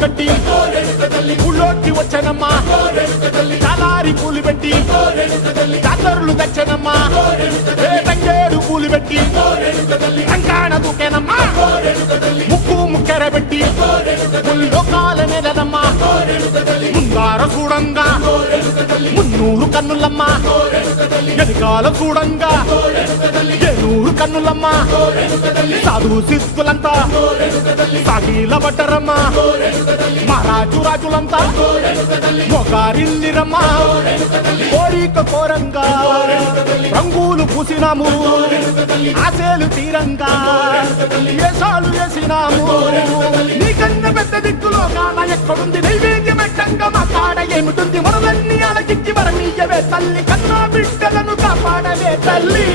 కట్టి ఊళ్ళోకి వచ్చనమ్మా చాలారి పూలు పెట్టి జాతరులు తెచ్చనమ్మా తంగేడు పూలు పెట్టి అంకాణ దూకేనమ్మా ముక్కు ముక్కెర పెట్టి ముల్లోకాల నెలనమ్మా ముందార చూడంగా మున్నూరు కన్నులమ్మా వెనకాల చూడంగా ఏనూరు కన్నులమ్మా సాధు సిద్ధులంతా సాగిల పడ్డరమ్మా మహారాజు రాజులంతా మొగారిల్లిరమ్మా కోరిక కోరంగా రంగులు పూసినాము ఆశలు తీరంగా ఏసాలు వేసినాము నీకన్నా పెద్ద దిక్కులో కాన ఎక్కడుంది నైవేద్యం ఎట్టంగా మా కాడ ఏమిటుంది మనలన్నీ అలకిచ్చి వరమీయవే తల్లి కన్నా బిడ్డలను కాపాడవే తల్లి